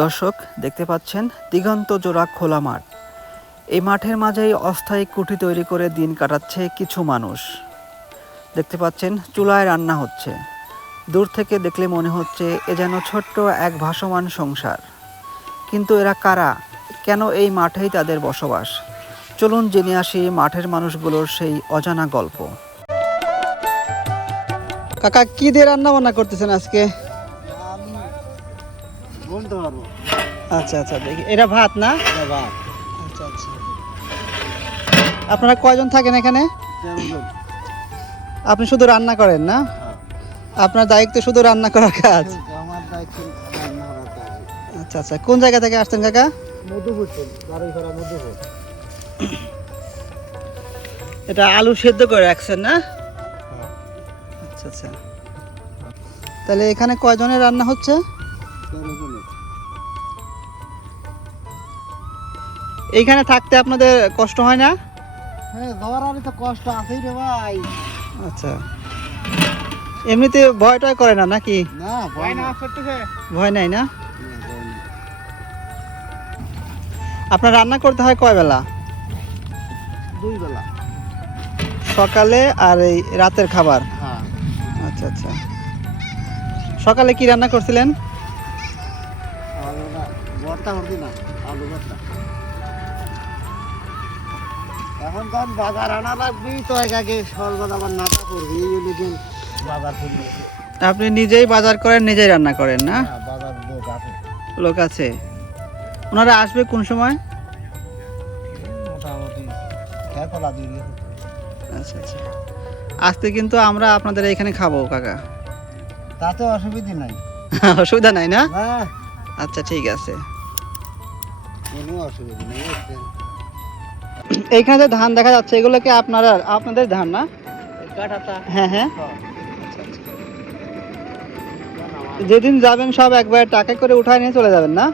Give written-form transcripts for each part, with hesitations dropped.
দর্শক দেখতে পাচ্ছেন দিগন্ত জোড়া খোলা মাঠ। এই মাঠের মাঝেই অস্থায়ী কুঠি তৈরি করে দিন কাটাচ্ছে কিছু মানুষ। দেখতে পাচ্ছেন চুলায় রান্না হচ্ছে। দূর থেকে দেখলে মনে হচ্ছে এ যেন ছোট্ট এক ভাসমান সংসার। কিন্তু এরা কারা, কেন এই মাঠেই তাদের বসবাস? চলুন জেনে আসি মাঠের মানুষগুলোর সেই অজানা গল্প। কাকা, কি দিয়ে রান্না বান্না করতেছেন আজকে? বলতে পারবো। আচ্ছা আচ্ছা, দেখি এটা ভাত না? ভাত। আচ্ছা আচ্ছা। আপনারা কয়জন থাকেন এখানে? 13 জন। আপনি শুধু রান্না করেন না? আপনার দায়িত্ব শুধু রান্না করার কাজ? আমার দায়িত্ব রান্না করার কাজ। আচ্ছা আচ্ছা, কোন জায়গা থেকে আসছেন কাকা? মধুপুর, বাড়িঘরা মধুপুর। এটা আলু সেদ্ধ করে রাখছেন না? আচ্ছা আচ্ছা। তাহলে এখানে কয়জনের রান্না হচ্ছে? 13 জনের। এইখানে থাকতে আপনাদের কষ্ট হয় না? হ্যাঁ, ধরারই তো কষ্ট আছেই রে ভাই। আচ্ছা, এমনিতে ভয়টাই করে না নাকি? না, ভয় না করতেছে। ভয় নাই না? আপনার রান্না করতে হয় কয় বেলা? 2 বেলা। সকালে আর এই রাতের খাবার? হ্যাঁ। আচ্ছা আচ্ছা। সকালে কি রান্না করছিলেন? আলু না, ভর্তা করছি না, আলু ভর্তা। এখন তো বাজার আনা লাগবি তো, আগে সকালবেলা আবার নাটা করবি, এই জন্য বাজার করবি। আপনি নিজেই বাজার করেন, নিজেই রান্না করেন না? বাজার লোক আছে। লোক আছে। ওনারা আসবে কোন সময়? মোটামুটি খেতলা দিয়ে। আচ্ছা আচ্ছা। আজকে কিন্তু আমরা আপনাদের এখানে খাবো কাকা। তাতে অসুবিধা নাই। অসুবিধা নাই না? না, আচ্ছা ঠিক আছে। কোনো অসুবিধা নেই। এইখানে যে ধান দেখা যাচ্ছে, এগুলো কি আপনাদের ধান না? কাটাতা। হ্যাঁ হ্যাঁ। আচ্ছা আচ্ছা। যেদিন যাবেন সব একবার টাকা করে উঠায় নিয়ে চলে যাবেন না?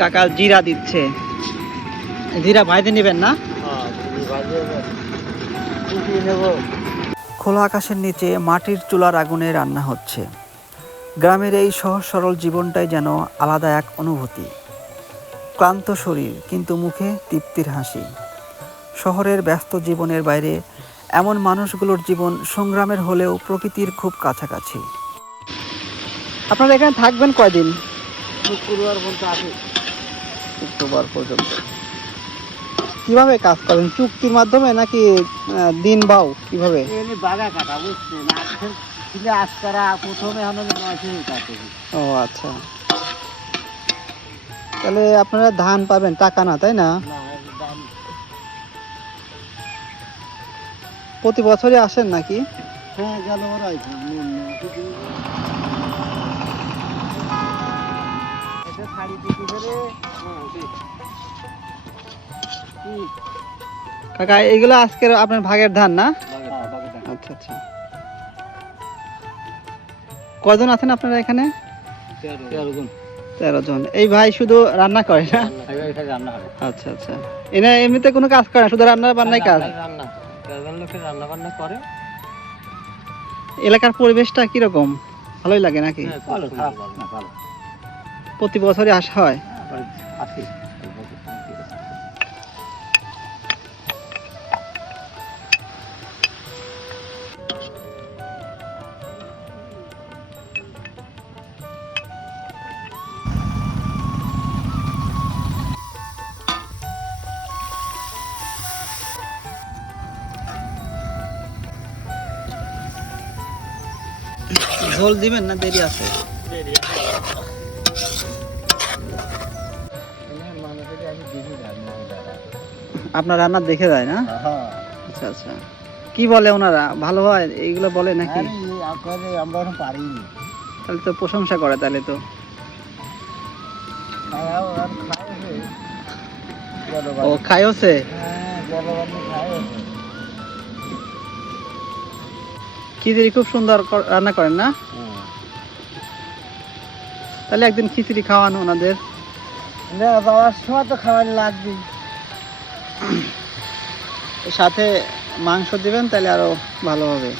কাকা জিরা দিচ্ছে। জিরা ভাইতে নেবেন না? খোলা আকাশের নিচে মাটির চুলার আগুনে রান্না হচ্ছে। গ্রামের এই সহজ সরল জীবনটাই যেন আলাদা এক অনুভূতি। ক্লান্ত শরীর, কিন্তু মুখে তৃপ্তির হাসি। শহরের ব্যস্ত জীবনের বাইরে এমন মানুষগুলোর জীবন সংগ্রামের হলেও প্রকৃতির খুব কাছাকাছি। আপনারা এখানে থাকবেন কয়দিন? শুক্রবার পর্যন্ত আছে। শুক্রবার পর্যন্ত। কিভাবে কাজ করেন? চুক্তির মাধ্যমে নাকি দিন বাও কিভাবে? এমনি বাগা কাটা, বুঝছেন? আজকের ছিলে আজকারা প্রথমে হলো 900 কাটে। ও আচ্ছা। তাহলে আপনারা ধান পাবেন, টাকা না, তাই না? না, দাম প্রতি বছরই আসেন নাকি? হ্যাঁ, গেল বড় আইছে। এটা শাড়ি দিতে ধরে। কাকা, এগুলো আজকের আপনার ভাগের ধান না? আচ্ছা আচ্ছা। কজন আছেন আপনারা এখানে? 13 জন। 13 জন। এই ভাই শুধু রান্না করে না? আচ্ছা আচ্ছা। এরা এমনিতে কোনো কাজ করে না, শুধু রান্না বান্নাই কাজ? রান্না 13 জন লোকে রান্না বান্না করে। এলাকার পরিবেশটা কিরকম? ভালোই লাগে নাকি? ভালো, খারাপ না, ভালো। প্রতি বছরই আসা হয়? আসি। ঝোল দিবেন না দেরি আছে? আপনার রান্না দেখে যায় না? আচ্ছা আচ্ছা। কি বলে ওনারা, ভালো হয় এইগুলো বলে নাকি? আমরা পারিনি। তাহলে তো প্রশংসা করে, তাহলে তো। ও খাইছে? খিচুড়ি খুব সুন্দর রান্না করেন না? তাহলে একদিন খিচুড়ি খাওয়ানো ওনাদের। যাওয়ার সময় তো খাবার লাগবে। সাথে মাংস দিবেন তাহলে আরো ভালো হবে।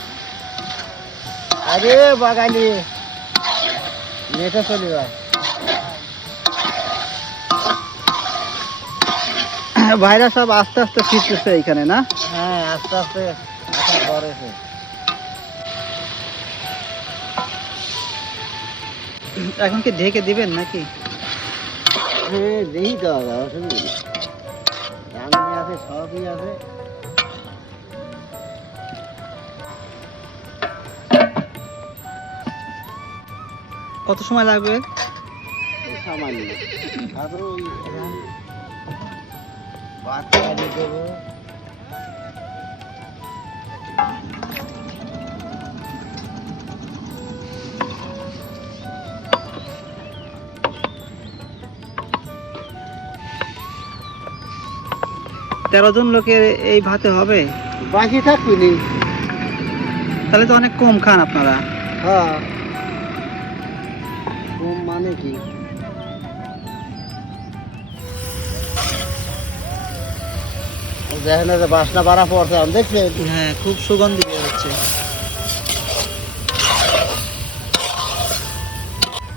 আরে বাগানি নেটে চলে যায়। ভাইরা সব আস্তে আস্তে ফিরতেছে এইখানে না? হ্যাঁ, আস্তে আস্তে আসা করেছে। এখন কি ঢেকে দিবেন নাকি? হ্যাঁ, দেখি তো হবে, অসুবিধা নেই। রাঁধুনি আছে, সবই আছে। কত সময় লাগবে? এই সামান্য। তারপরে ওই এখন ভাত চালিয়ে দেবো। তেরো জন লোকের এই ভাতে হবে? বাকি থাকবি নি। তাহলে তো অনেক কম খান আপনারা। হ্যাঁ, কম মানে কি? দেখেন যে বাসনা বাড়া পড়ছে, আমি দেখছেন? হ্যাঁ, খুব সুগন্ধি বের হচ্ছে।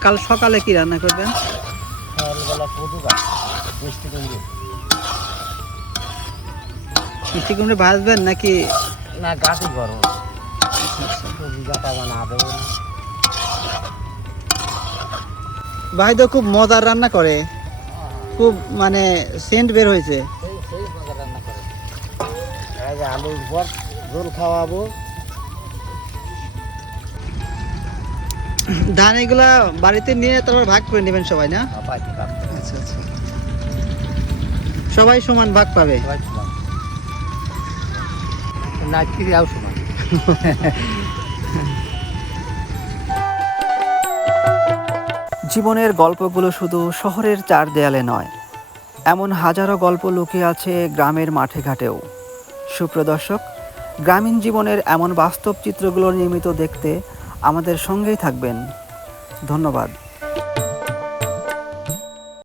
কাল সকালে কি রান্না করবেন? সকালবেলা কদু গাছ, মিষ্টি কুমড়ো। মিষ্টি কুমড়ো ভাজবেন নাকি? না, গাছই গরম। সবজি গাটা বানা দেবো না। ভাই তো খুব মজার রান্না করে, খুব মানে সেন্ট বের হয়েছে। সেই মজা রান্না করে। এই যে আলুর পর ঝোল খাওয়াবো। ধান এগুলা বাড়িতে নিয়ে তারপর ভাগ করে নেবেন সবাই না? আচ্ছা আচ্ছা, সবাই সমান ভাগ পাবে। জীবনের গল্পগুলো শুধু শহরের চার দেয়ালে নয়, এমন হাজারো গল্প লুকিয়ে আছে গ্রামের মাঠে ঘাটেও। সুপ্রিয় দর্শক, গ্রামীণ জীবনের এমন বাস্তব চিত্রগুলো নিয়মিত দেখতে আমাদের সঙ্গেই থাকবেন। ধন্যবাদ।